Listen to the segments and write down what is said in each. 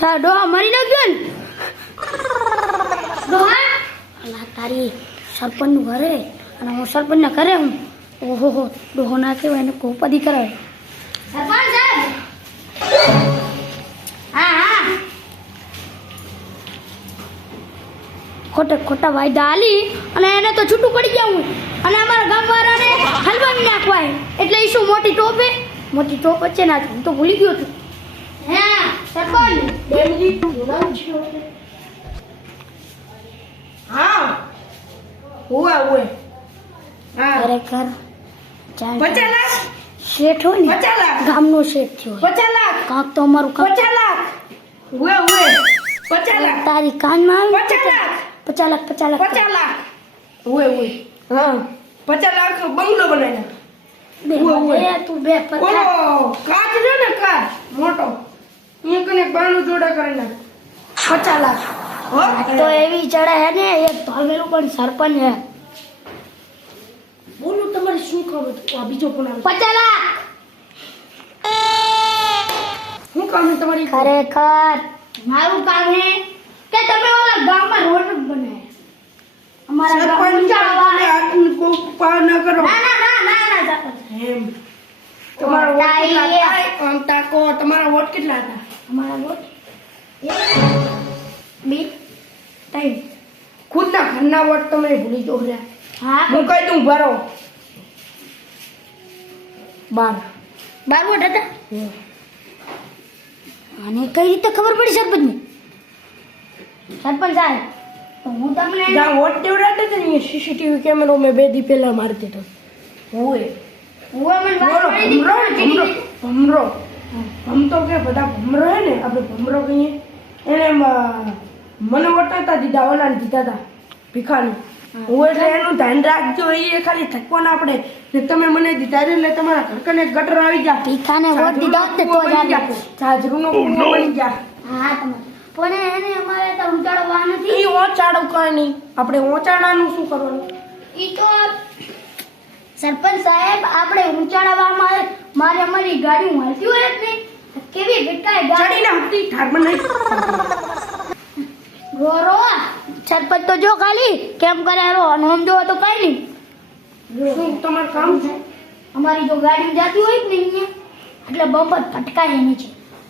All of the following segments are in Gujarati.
સા ડોહા મરી નાખ્યો ને? ડોહા? અલા તારી સરપંચનું ઘરે અને હું સરપંચના ઘરે હું. ઓહો હો ડોહો ના કહેવાય એને કોપદી કરાવે. સરપંચ સાહેબ! હા હા. ખોટા ખોટા વાયદા આલી અને એને તો છૂટું પડી ગયા હું અને અમારા ગામવાળાને હલવાવી નાખવાય. એટલે એ શું મોટી ટોપે? મોટી ટોપ વચ્ચે ના હું તો ભૂલી ગયો છું. હા સરપંચ બેનજી જોડાવું છે હા હુઆ હુએ હા ખરેખર જાણ પચાસ લાખ? શેઠ હોય ને પચાસ લાખ? ગામનો શેઠ થયો હોય. પચાસ લાખ? કાંક તો અમારું કાંક પચાસ લાખ? હુએ હુએ પચાસ લાખ? તારી કાનમાં આવે પચાસ લાખ? પચાસ લાખ પચાસ લાખ. પચાસ લાખ? હુએ હુએ હા. પચાસ લાખ બંગલો બનાવ્યા. બે ઉવે, ઉવે. બે તું બે પચાસ. ઓલો કાચ છે ને કાચ? મોટો. અહીંયા કને બાણું જોડા કરી નાખ. પચાસ લાખ. તો એવી ચડે હે ને એક ભાવેલું પણ સરપંચ હે. બોલું તમારે શું ખબર? આ બીજો પણ આવે પચાસ લાખ. શું કામ છે તમારી ખરેખર. મારું કામ હે કે તમે ઓલા ગામમાં રોડ બનાવ્યા. અમારા ગામ સરપંચ ઊંચાણવા હે. પા ન કરો. ના ના ના ના ના સરપંચ. એમ. તમારા વોટ તાઈ કેટલા એ. તાકો તમારા વોટ કેટલા હતા? અમારા રોડ એક, બે ત્રણ. ખુદના ઘરના વોટ તમે ભૂલી જો હા. હું કહી દઉં ભરો. બાર. બાર વોટ હતા? અને કઈ રીતે ખબર પડી સરપંચને? સરપંચ સાહેબ હું તમને જ્યાં વોટ દેવડાતા હતા ને સીસીટીવી કેમેરો મેં બે દી પહેલા મારી દીધો હોય હું મને ભમરો? ભમરો. ભમતો કે બધા ભમરો હે ને આપણે ભમરો કહીએ. એને મને વટાતા દીધા ઓલાને દીધા હતા ભીખાને. હું. એટલે એનું ધ્યાન રાખજો એ ખાલી થકવાના આપણે. ને તમે મને દીધા એટલે તમારા ઘર કને ગટર આવી જા ભીખાને વોટ દીધા તે તો જ બની આવે. જા જાજરૂનો કૂવો બની જા હા તમે પણ એને અમારે તો ઉજાડવા નથી. ઈ ઓચાડો કરની આપણે ઓચાડાનું શું કરવાનું? ઈ તો સરપંચ સાહેબ આપણે ઊંચાડવામાં મારે અમારી ગાડી મળતી હોય જ નહીં. કેવી ભીટકાય ગાડી ચડીને હતી ઠારમાં નહીં. ગોરો સરપંચ તો જો ખાલી. કેમ કરે રો? અનોમ જો તો કઈ નહીં. શું તમારું કામ છે? અમારી જો ગાડી જાતી હોય ને અહીંયા. એટલે બમ્પર ફટકાય એની છે.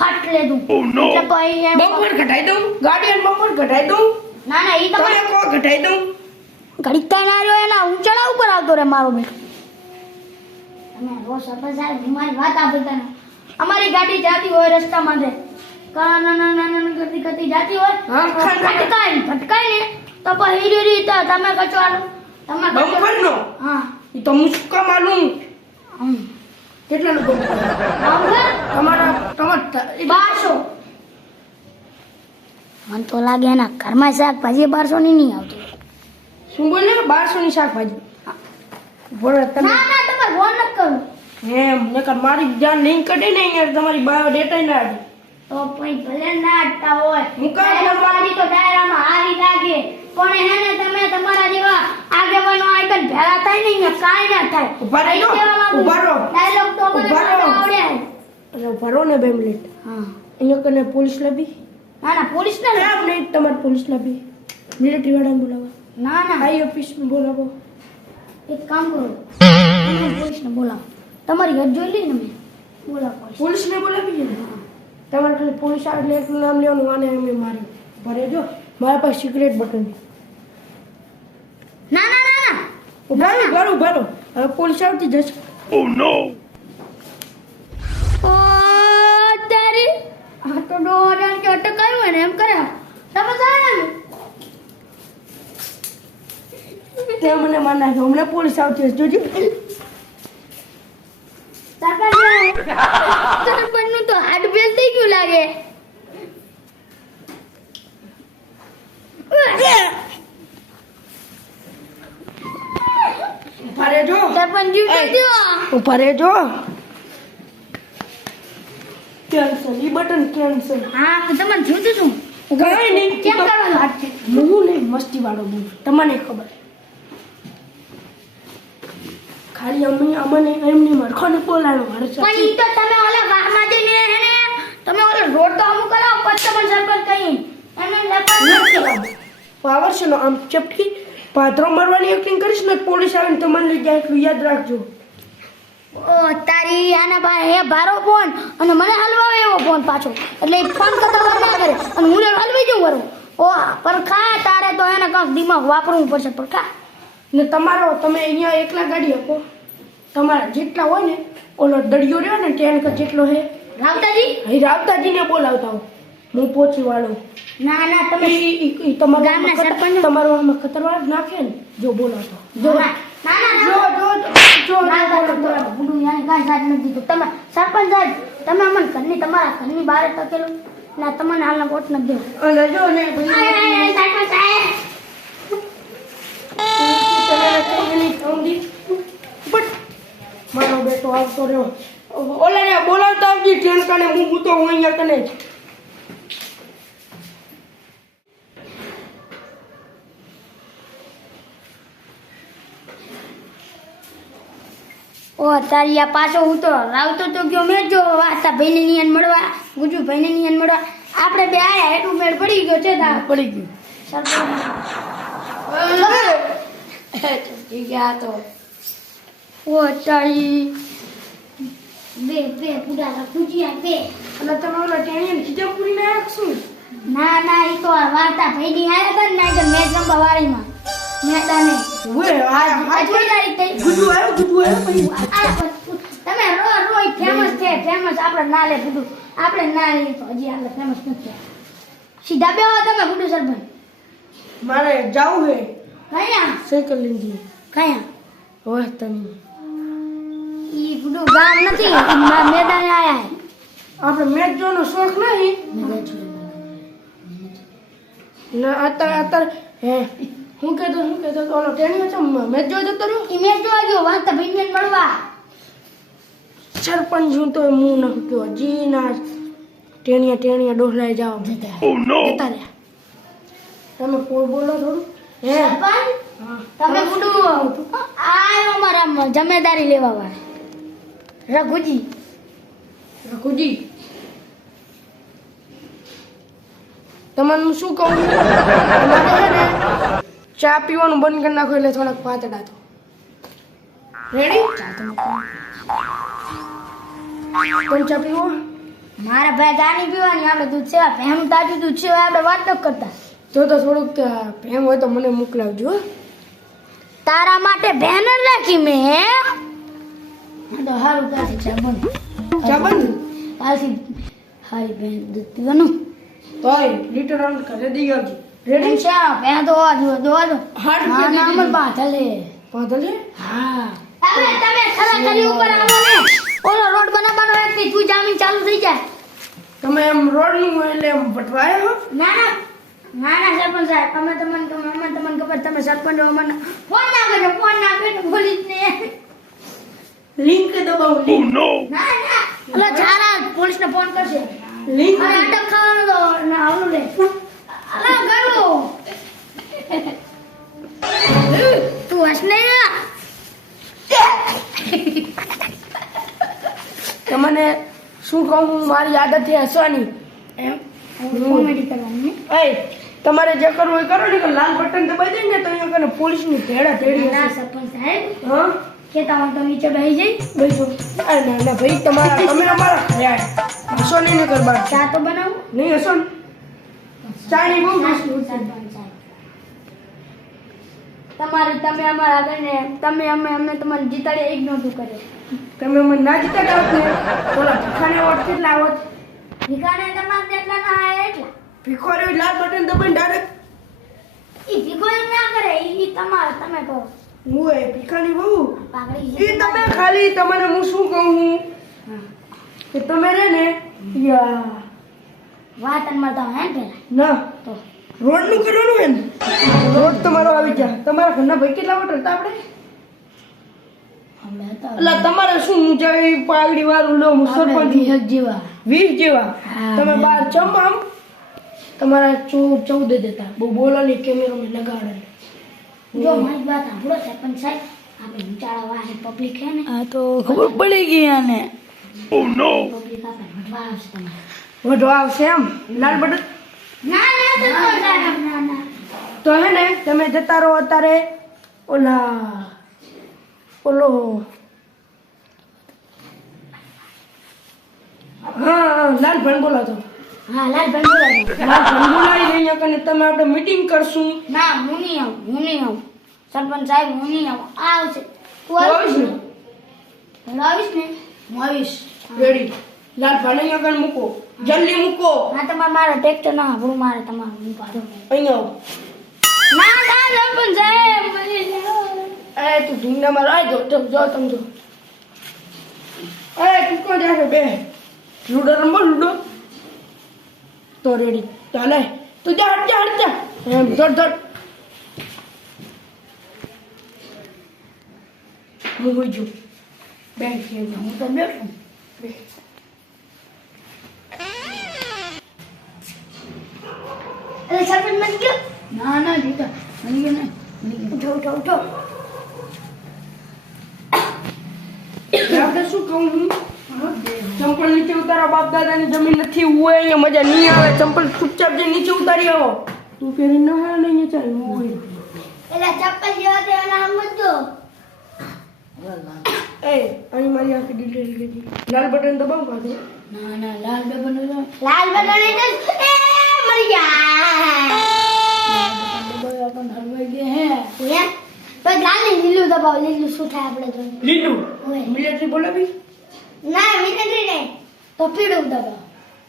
ફાટ લેતું એટલે પછી બમ્પર ઘટાઈ દઉં? ગાડી અને બપોર ઘટાઈ દઉં? ના ના એ તમારે કો ઘટાઈ દઉં? ઘડીક કઈ ના રહ્યો એના ઊંચાડા ઉપર આવતો રે મારો બેટો. તમે રોજ સરપંચ સાહેબ મારી વાત આપતા અમારી ગાડી જાતી હોય રસ્તામાં કરતી કરતી જાતી હોય હા, ને. તો પછી રીતે તમે તમે. હા. ઈ તો? તમારા તમારા બારસો. મને તો લાગે એના ઘરમાં શાકભાજી બારસો ની નહીં આવતી. શું બોલે બારસો ની શાકભાજી. બોલે તમે ફોન નથી કરવું એમ નકર મારી જાન નહીં કઢે ને અહીંયા તમારી બાયો ડેટા ના આડે તો પણ ભલે ના અટતા હોય. હું કાં મારી તો ડાયરામાં હારી લાગે. પણ હેને તમે તમારા જેવા આગેવાનો આઈકન ભેળા થાય ને કાંઈ ના થાય. ઊભા રહો, ઊભા રહો. ડાયલોગ તો મને આવડે. અરે ભરો ને બે મિનિટ. હા. અહીંયા કને પોલીસ લબી ના ના પોલીસ ને કેમ નહીં તમારે પોલીસ લબી મિલિટરી વાળાને બોલાવો. ના ના. હાઈ ઓફિસ બોલાવો. એક કામ કરો. પોલીસને બોલાવો. તમારી હદ જોઈ લઈને મેં. બોલાવો પોલીસને બોલાવી ને તમારે ખાલી પોલીસ આવે એટલે એકનું નામ લેવાનું આને અમે મારી ભરે જો. મારા પાસે સિગરેટ બટન ના ના ના ના. ભરો ભરો ભરો હવે પોલીસ આવતી જશે. ઓ તારી આ તો ડોહા કે અટકાયું હોય ને એમ કરે. ને? તે મને નાખ્યો હમણાં પોલીસ આવતી હશે જોજો. સરપંચનું તો હાડ બેલ થઈ ગયું લાગે. ઊભા રહેજો. સરપંચ જીવ ઊભા રહેજો. કેન્સલ ઈ બટન કેન્સલ. હા તો તમને જોતું છું કાંઈ નહીં કેમ કરવાનો? હાથ છે. હું નહીં મસ્તી વાળો બોલ તમને ખબર. ખાલી અમે અમને એમની મરખોને બોલાનો મારે પણ ઈ તો તમે ઓલા ગામમાં જઈને હે ને તમે ઓલો રોડ તો અમુક કરો પછી પણ સરપંચ કહી એને લેપા પાવર છે નો આમ ચપટી. પાત્રો મારવાની એક્ટિંગ કરીશ ને પોલીસ આવીને તમને લઈ જાય એટલું યાદ રાખજો. ઓ તારી આના ભાઈ હે ભારો ફોન અને મને હલવાવે એવો ફોન પાછો. એટલે ફોન કરતા ના કરે. અને હું એને હલવાઈ જઉં કરું ઓ પણ ખા તારે તો એને કંઈક દિમાગ વાપરવું પડશે. પણ ખા. ને તમારો તમે અહીંયા એકલા ગાડી આપો. તમારા જેટલા હોય ને ઓલો દડિયો રહ્યો ને ટેન કર જેટલો હે રાવતાજી અહીં રાવતાજીને બોલાવતા હો હું પહોંચી વાળો ના ના તમે તમારા ગામના સરપંચ? તમારું આમાં ખતરવાળ નાખે ને જો બોલાવતો જો ના ના જો જો જો બુડું યાને કાંઈ સાથ નથી દીધું. તમે સરપંચ સાહેબ તમે અમને ઘરની તમારા ઘરની બહાર ટકેલું ના તમને હાલના વોટ નથી દેવું જો ને સરપંચ સાહેબ મારો બેટો આવતો રહ્યો. ઓલાને બોલાવતા આવજી ટ્રેન કાને હું હું તો હું અહીંયા કને ઓ તારી આ પાછો હું તો રાવતો તો ગયો મેં જો વાતા ભાઈને નિયન મળવા ગુજુ ભાઈને નિયન મળવા. આપણે બે આયા એટલું મેળ પડી ગયો છે તા પડી ગયું. ઠીક આ તો. ઓ તારી બે બે પુડા આ બે અને તમે ઓલા ટેણીને ખીજા પૂરી ના રાખશું ના ના એ તો વાર્તા ભાઈની હારે હતા ને મેં મેચ રમવા વાળીમાં મેદાને વે આ આ આ જોઈ તારી થઈ ગુડુ આવ્યો ગુડુ આવ્યો તમે રો રો ફેમસ છે ફેમસ આપણે ના લે બધું આપણે ના લે તો હજી આપણે ફેમસ નથી સીધા બે તમે ગુડુ સરભાઈ મારે જાવું હે. કયા? સાયકલ જઈએ. કયા? ઓહ તમે ગુડુ ગામ નથી મેદાને આયા હે. આપણે મેચ જોવાનો શોખ નહીં. ના અત્યારે અત્યારે હે હું કહેતો શું કહેતો તો ઓલો ટેણી છે મેચ જોઈ જતો રહ્યો? ઈ મેચ જોવા ગયો વાંચતા ભાઈને મળવા. સરપંચ હું તો મુ ન કયો જી ના ટેણીયા ટેણીયા ડોહલાઈ જાઓ જતા રહ્યા. તમે કોઈ બોલો થોડું? હે? સરપંચ તમે ગુડુ આયો મારા જમેદારી લેવા વાળા. રઘુજી રઘુજી તમને હું શું કહું? તમારે ચા પીવાનું બંધ કરી નાખો એટલે થોડાક પાતળા તો. રેડી કોણ ચા પીવો? મારા ભાઈ ચાની પીવાની આપણે દૂધ છે પ્રેમ તાજું દૂધ છે આપણે વાત ન કરતા. જો તો થોડુંક પ્રેમ હોય તો મને મોકલાવજો તારા માટે બેનર રાખી મેં તો છે બોલ ચા બંધ કાલથી હારી બેન દૂધ તોય લીટર રન કરે દી. ગયો રેડી છે ભેં તો આજો દો. આજો હાથ ના નામ અમર બાધલે. હા. હવે તમે ખરા કરી ઉપર આવો ને. ઓલો રોડ બનાવવાનો એક થી તું જામીન ચાલુ થઈ જાય. તમે એમ રોડનું એટલે એમ પટવાયા હો? ના ના. ના ના સરપંચ સાહેબ અમે તમને તમે અમે તમને ખબર તમે સરપંચ અમને ફોન ના કરજો ફોન ના કર્યો ભૂલી જ ને. લિંક દબાવો લિંક ના ના. ઓલો જારા પોલીસ ને ફોન કરશે લિંક અને અટક ખાવાનો તો ના આવલું લે. અલા ગળો તું હસ તમને શું કહું હું મારી આદત છે હસવાની. એમ? કોમેડી કરવાની. એ તમારે જે કરવું હોય કરો ને કે લાલ બટન દબાઈ દે ને તો અહીંયા પોલીસની ભેડા તેડી ના સરપંચ સાહેબ. હા? ખેતામાં તો નીચે બેસી જઈ. બેસો અરે ના ના ભાઈ તમારા તમે અમારા યાર હસો નહીં નગર બાર ચા તો બનાવ. નહીં હસો ચા નહીં બહુ તમારે તમે અમારા આગળ તમે અમે અમે તમને જીતાડે એક નહોતું કરે તમે અમે ના જીતા આવત ને ભીખાને વોટ કેટલા આવત ભીખાને તમારે કેટલા ના આવે એટલા. ભીખોરે લાલ બટન દબાઈને ડાયરેક્ટ ઈ ભીખોરે ના કરે ઈ તમારે તમે કહો. હું એ ભીખાની બહુ પાઘડી એ તમે ખાલી તમારે હું શું કહું હું? કે તમે રે ને યા. વાતમાં મળતા હે ને પેલા? ના. તો. રોડનું કરવાનું હે ને? રોડ તમારો આવી ગયા. તમારા ઘરના ભાઈ કેટલા વોટ હતા આપણે? એટલે તમારે શું હું જઈ પાગડી વાળું લો હું સરપંચ વીસ જેવા. વીસ જેવા? તમે બાર ચમ આમ? તમારા ચૌદ ચૌદ જ હતા. બહુ બોલો નહીં કેમેરો લગાડે. જો મારી વાત સાંભળો સરપંચ સાહેબ આપણે વિચારવા વાહે પબ્લિક હે ને આ તો ખબર પડી ગઈ આને. પબ્લિક આપણે પર વઢવા આવશે તમારે. વધવા આવશે એમ? લાલ બટન? ના ના તો ન ના ના તો હે ને તમે જતા રહો અત્યારે. ઓલા ઓલો. હા હા લાલ ભણ બોલો તો હા લાલ ભાઈ બોલો છો. લાલ ભાઈ બોલાવી અહીંયા કને તમે આપણે મીટિંગ કરશું. ના હું નહીં આવું હું નહીં આવું. સરપંચ સાહેબ હું નહીં આવું. આ આવશે. તું આવીશ ને? હું આવીશ ને? હું આવીશ. રેડી લાલ ભાઈ અહીંયા કને મૂકો. જલ્દી મૂકો. ના તમારે મારે ટ્રેક્ટર ના આપણું મારે તમારું હું પાડો અહીંયા ના ના સરપંચ સાહેબ મને જાઓ. આવો એ તું ઢીંગડામાં રાહ જો જો જો તમે જો. એ તું કોણ જાય બે? લુડો રમો લૂડો. તો રેડી. ચાલે? તું જા હટ જા હટ જા. એમ ધડ ધડ હું હોઈ જુ બેન હું તો બેઠું. અરે સરપંચ મને ગયો? ના ના જીતા. મને ગયો નહીં ઉઠો ઉઠો ઉઠો. આપણે શું કહું હું? ચંપલ નીચે ઉતારો બાપ દાદાની જમીન નથી હોય અહીંયા મજા નહીં આવે. ચંપલ ચૂપચાપ જે નીચે ઉતારી આવો. તું પહેરી ન હાલ નહીં ચાલ હું હોય એલા ચપ્પલ જેવા તે આમ જ એ અહીં મારી આખી ડિટેલ લીધી. લાલ બટન દબાવ પાછું ના ના લાલ બટન લાલ બટન એ મરી ગયા. હે. તો લાલ લીલું દબાવ લીલું શું થાય આપણે લીલું. મિલિટરી બોલાવી? ના મિલિટરી નહીં તો પીડો દબાવ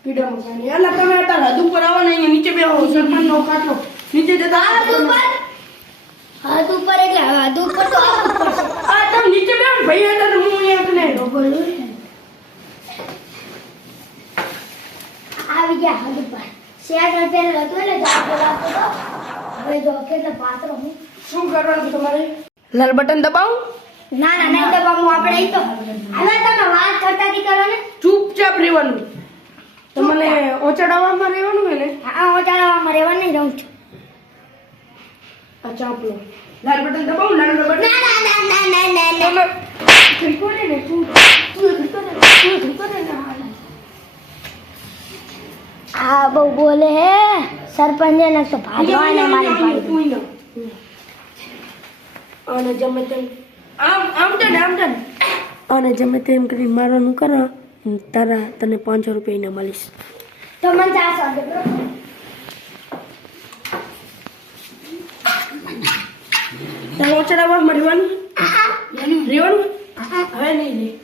પીડો મકાની એલા તમે અત્યારે હદ ઉપર આવો ને અહીંયા નીચે બેહો નો ખાટલો નીચે જતા હાથ ઉપર? હાથ ઉપર એટલે હાથ ઉપર તો આ તમે નીચે બેહો ભાઈ હતા હું અહીંયા કને આવી ગયા હાથ ઉપર. શેર પહેલા હતું એટલે જાતો હતો હવે જો કેટલો પાત્ર હું. શું કરવાનું તમારે? લાલ બટન દબાવ? ના ના નહીં દબાવું આપણે ઈ તો હવે તમે વાત કરતા થી કરો ને. ચૂપચાપ રહેવાનું. તમને ઓચડાવામાં રહેવાનું હે ને? હા ઓચડાવામાં રહેવાનું રહેવા નહીં રહું છું. અચ્છા ચાપલો લાલ બટન દબાવ લાલ બટન ના ના ના ના ના ના તમે ખીલકો ને ને તું તું ને તું ને આ બહુ બોલે હે. સરપંચ ને તો અહીંયા, મારી પાડી. અને જમે તેમ આમ આમ છે અને જમે તેમ કરીને મારવાનું કરો તારા તને પાંચસો રૂપિયા મળીશ તો મને ચારસો હવે નહીં